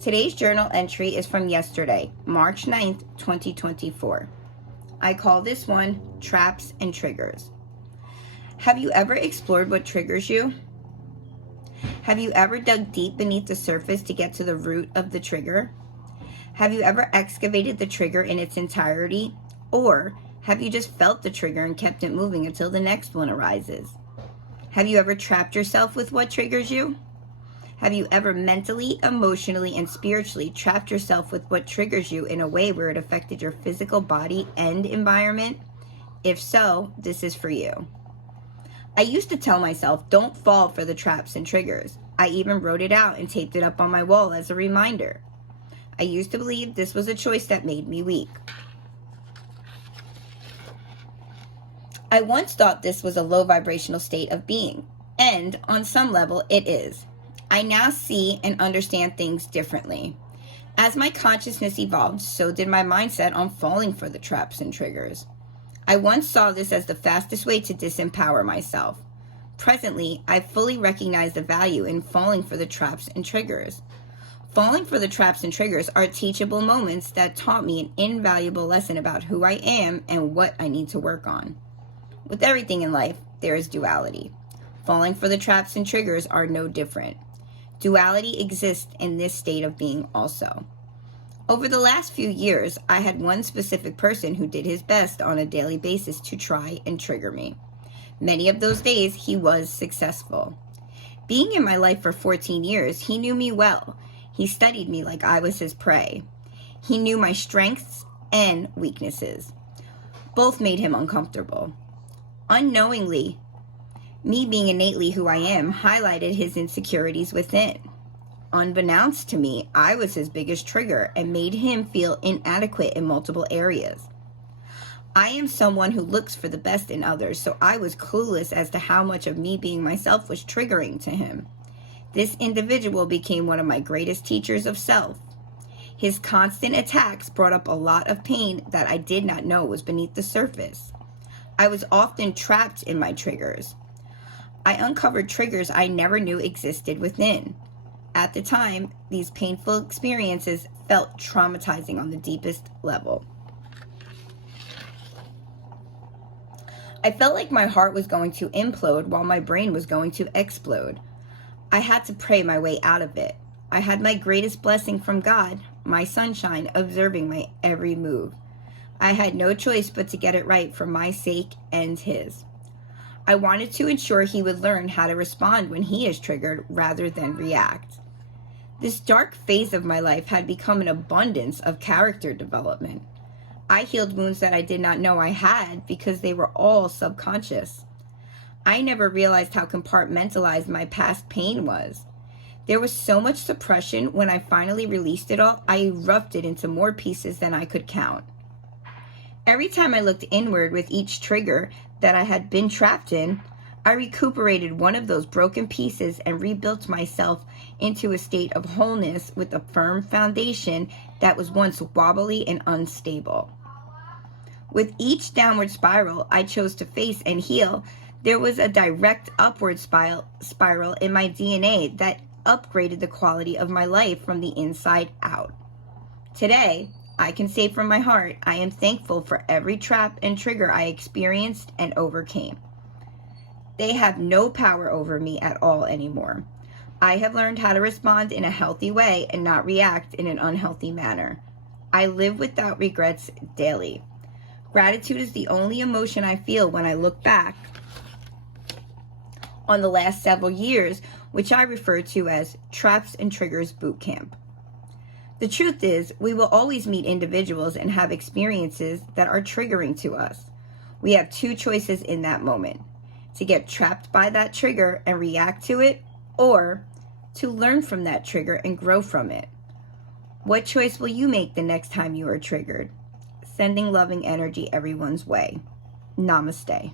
Today's journal entry is from yesterday, March 9th, 2024. I call this one Traps and Triggers. Have you ever explored what triggers you? Have you ever dug deep beneath the surface to get to the root of the trigger? Have you ever excavated the trigger in its entirety? Or have you just felt the trigger and kept it moving until the next one arises? Have you ever trapped yourself with what triggers you? Have you ever mentally, emotionally, and spiritually trapped yourself with what triggers you in a way where it affected your physical body and environment? If so, this is for you. I used to tell myself, don't fall for the traps and triggers. I even wrote it out and taped it up on my wall as a reminder. I used to believe this was a choice that made me weak. I once thought this was a low vibrational state of being, and on some level it is. I now see and understand things differently. As my consciousness evolved, so did my mindset on falling for the traps and triggers. I once saw this as the fastest way to disempower myself. Presently, I fully recognize the value in falling for the traps and triggers. Falling for the traps and triggers are teachable moments that taught me an invaluable lesson about who I am and what I need to work on. With everything in life, there is duality. Falling for the traps and triggers are no different. Duality exists in this state of being also. Over the last few years, I had one specific person who did his best on a daily basis to try and trigger me. Many of those days, he was successful. Being in my life for 14 years, he knew me well. He studied me like I was his prey. He knew my strengths and weaknesses. Both made him uncomfortable. Unknowingly, me being innately who I am highlighted his insecurities within. Unbeknownst to me, I was his biggest trigger and made him feel inadequate in multiple areas. I am someone who looks for the best in others, so I was clueless as to how much of me being myself was triggering to him. This individual became one of my greatest teachers of self. His constant attacks brought up a lot of pain that I did not know was beneath the surface. I was often trapped in my triggers. I uncovered triggers I never knew existed within. At the time, these painful experiences felt traumatizing on the deepest level. I felt like my heart was going to implode while my brain was going to explode. I had to pray my way out of it. I had my greatest blessing from God, my sunshine, observing my every move. I had no choice but to get it right for my sake and his. I wanted to ensure he would learn how to respond when he is triggered rather than react. This dark phase of my life had become an abundance of character development. I healed wounds that I did not know I had because they were all subconscious. I never realized how compartmentalized my past pain was. There was so much suppression. When I finally released it all, I erupted into more pieces than I could count. Every time I looked inward with each trigger that I had been trapped in, I recuperated one of those broken pieces and rebuilt myself into a state of wholeness with a firm foundation that was once wobbly and unstable. With each downward spiral I chose to face and heal, there was a direct upward spiral in my DNA that upgraded the quality of my life from the inside out. Today, I can say from my heart, I am thankful for every trap and trigger I experienced and overcame. They have no power over me at all anymore. I have learned how to respond in a healthy way and not react in an unhealthy manner. I live without regrets daily. Gratitude is the only emotion I feel when I look back on the last several years, which I refer to as Traps and Triggers Boot Camp. The truth is, we will always meet individuals and have experiences that are triggering to us. We have two choices in that moment: to get trapped by that trigger and react to it, or to learn from that trigger and grow from it. What choice will you make the next time you are triggered? Sending loving energy everyone's way. Namaste.